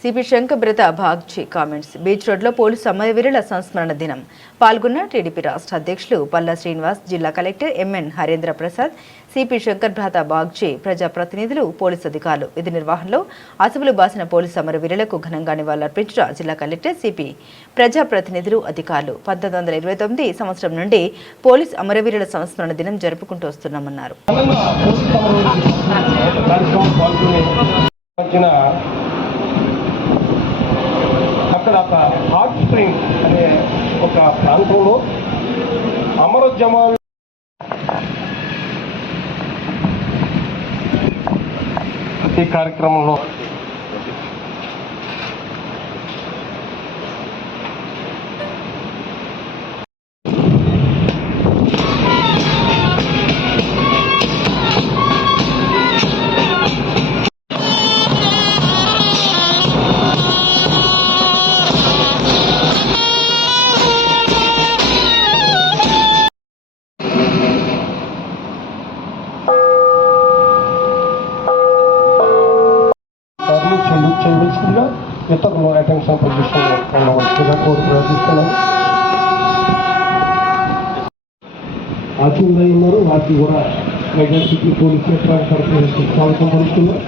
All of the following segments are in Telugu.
CP Shankabrata Bagchi comments. Beach రోడ్లో పోలీసు అమరవీరుల సంస్మరణ దినం. పాల్గొన్న టీడీపీ రాష్ట్ర అధ్యక్షులు పల్లా శ్రీనివాస్ జిల్లా collector M N Harendra Prasad CP Shankabrata Bagchi ప్రజాప్రతినిధులు పోలీసు అధికారులు. విధి నిర్వహణలో అసువులు బాసిన పోలీసు అమరవీరులకు ఘనంగా నివాళులర్పించిన జిల్లా కలెక్టర్ సిపి ప్రజాప్రతినిధులు అధికారులు. పంతొమ్మిది వందల ఇరవై తొమ్మిది సంవత్సరం నుండి పోలీసు అమరవీరుల సంస్మరణ దినం జరుపుకుంటూ వస్తున్నామన్నారు. స్ట్రీమ్ అనే ఒక ప్రాంతంలో అమరోద్యమాలు ఈ కార్యక్రమంలో పొజిషన్లో ఉండవలసిందిగా కోరి ప్రయత్నిస్తున్నాను ఆచూర్లో ఉన్నారు వాటికి కూడా వైజాగ్ సిటీ పోలీస్ సెక్టర్ తరఫు స్వాగతం పలుకుతున్నాం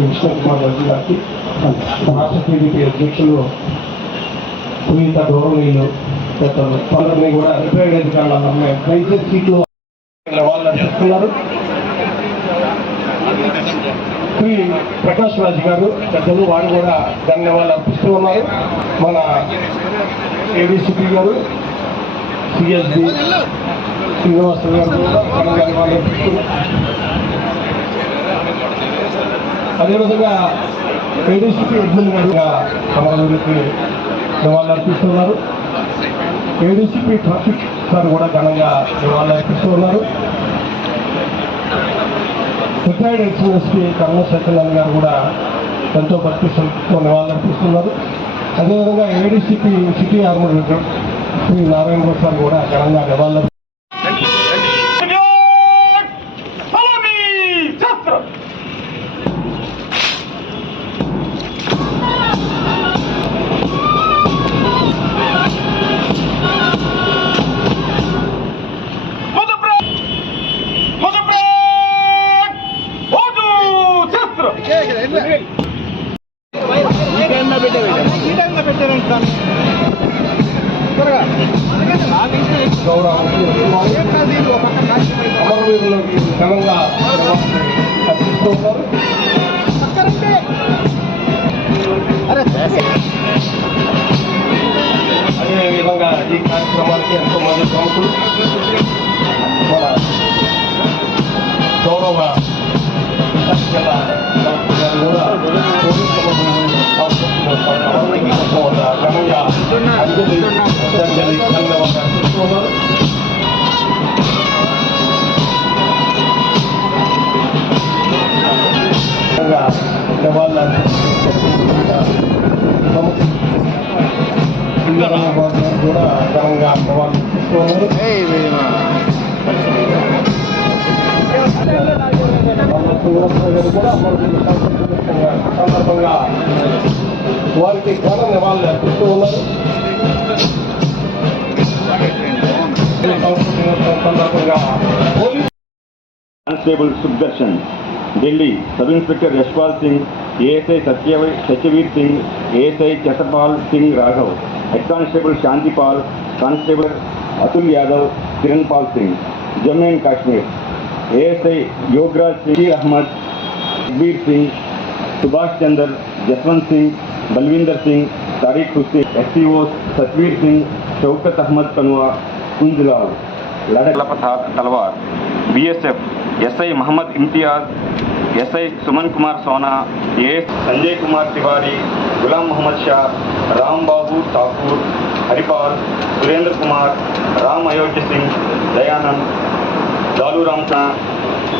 కృష్ణ కుమార్ రెడ్డి గారికి రాష్ట్ర టీడీపీ అధ్యక్షులు సునీత గౌరవనీయులు పెద్దలు అందరినీ కూడా రిటైర్డ్ అధికారులు అందరినీ వైద్య సీట్లు వాళ్ళు చెప్తున్నారు శ్రీ ప్రకాష్ రాజ్ గారు పెద్దలు వారు కూడా ధన్యవాదాలు అర్పిస్తూ ఉన్నారు మన ఏడీసీపీ గారు సిఎస్డి శ్రీనివాసరావు గారు కూడా ధన్యవాదాలు అర్పిస్తున్నారు అదేవిధంగా ఏడీసీపీ అడ్మిన్ గారుగా అమరవీరుకి నివాళులు అర్పిస్తున్నారు. ఏడీసీపీ ట్రాఫిక్ సార్ కూడా ఘనంగా నివాళులు అర్పిస్తున్నారు. రిటైర్డ్ ఎక్స్ఎస్పీ కర్ణ సత్యనారాయణ గారు కూడా ఎంతో భక్తితో నివాళులు అర్పిస్తున్నారు. అదేవిధంగా ADCP city armour Shri Narayana Goud sir కూడా ఘనంగా నివాళులు గౌరవ ఘనంగా ఉన్నారు అదే విధంగా ఈ కార్యక్రమానికి ఎంతో మంది ప్రముఖులు ఘనంగా నివాళులు అర్పిస్తూ కూడా ఘనంగా నివాళులు అర్పిస్తూ ఉన్నారు. సందర్భంగా వారికి ఘన నివాళులు అర్పిస్తూ ఉన్నారు Delhi, sub inspector Yashpal Singh, ASI Satya Satyavir Singh, ASI Chatpal Singh Raghav head constable Shantipal constable Atul Yadav, Kiranpal Singh, Jammu and Kashmir. ASI Yograj Singh Ahmad Veer Singh, Subhash Chandra, Jaswant Singh, Balwinder Singh, Tariq Hussain S C O Satvir Singh, Shaukat Ahmad Kanwa, Kunjlal, लड़क Talwar B S F S I Mohammad Imtiaz SI Suman Kumar Sona ఏ సంజయ్ కుమార్ తివారీ గులాం మొహమ్మద్ షా రాంబాబు ఠాకూర్ हरिपाल सुरेंद्र कुमार राम अयोध्य सिंह दयानंद लालू रामसा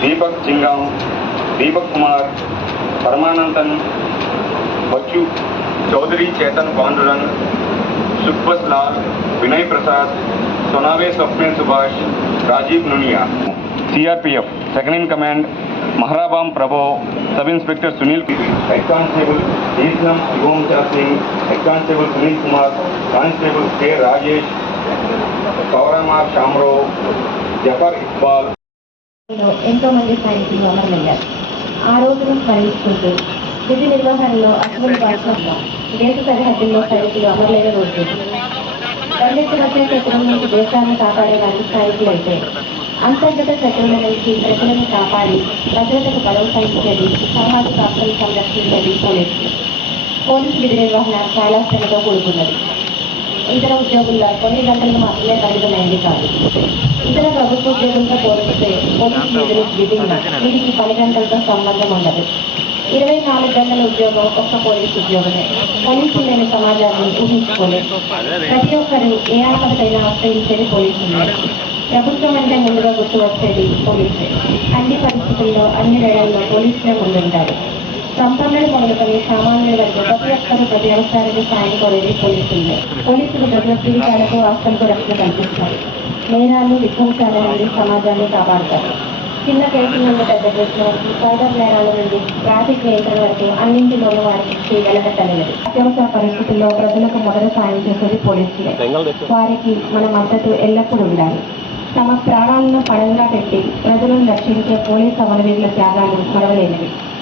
दीपक चिंगाम दीपक कुमार परमानंदन बच्चू चौधरी चेतन पांडुरंग सुखबस लाल विनय प्रसाद सोनावे स्वप्निल सुभाष राजीव नुनिया सीआरपीएफ सेकंड इन कमांड మహరాబాం ప్రభో sub inspector Sunil head constable ఈస్లం యువంశా Singh head constable Sunil Kumar constable K Rajesh పౌరమా షామ్రో జఫర్ ఇక్బాల్ ఎంతోమంది సైనికులు అమరులయ్యారు. ఆ రోజును స్మరించుకుంటూ విధి నిర్వహణలో అసలు దేశ సరిహద్దుల్లో సైనికులు అమరులైన రోజు పండితులకే శత్రువు నుంచి దేశాన్ని కాపాడే వారికి సైనికులైతే అంతర్గత శత్రువుల ప్రజలను కాపాడి భద్రతకు భరోసా ఇచ్చేది సామాజిక హక్కులను సంరక్షించేది పోలీసు. పోలీసు విధి నిర్వహణ చాలా శ్రమతో కూడుకున్నది. ఇతర ఉద్యోగుల్లో కొన్ని గంటలు మాత్రమే పరిమితమైంది కాదు. ఇతర ప్రభుత్వ ఉద్యోగులతో పోలిస్తే పోలీసు విధులు విభిన్న. వీరికి పని గంటలతో సంబంధం ఉండదు. ఇరవై నాలుగు గంటల ఉద్యోగం ఒక్క పోలీసు ఉద్యోగమే. పోలీసులు లేని సమాజాన్ని ఊహించుకోలేదు. ప్రతి ఒక్కరు ఏ ఆపదైనా ఆశ్రయించేది పోలీసులు. ప్రభుత్వం అంటే ముందుగా గుర్తు వచ్చేది పోలీసే. అన్ని పరిస్థితుల్లో అన్ని వేళల్లో పోలీసులే ముందుంటారు. సంపన్నులు మొదలుకొని సామాన్యుల వరకు ప్రతి ఒక్కరూ ప్రతి అవసరానికి సాయం కోరేది పోలీసులే. పోలీసులు ప్రజల జీవితాలకు ఆస్తులకు రక్షణ కల్పిస్తారు. నేరాలు విధ్వంసాల నుండి సమాజాన్ని కాపాడతారు. చిన్న కేసుల నుండి పెద్ద కేసుల వరకు సైబర్ నేరాల నుండి ట్రాఫిక్ నియంత్రణ వరకు అన్నింటిలోనూ వారికి వెలకట్టలేదు. అత్యవసర పరిస్థితుల్లో ప్రజలకు మొదట సాయం చేసేది పోలీసులే. వారికి మన మద్దతు ఎల్లప్పుడూ ఉండాలి. తమ ప్రాణాలను పణంగా పెట్టి ప్రజలను రక్షించే పోలీస్ అమరవీరుల త్యాగాలు మరవలేనివి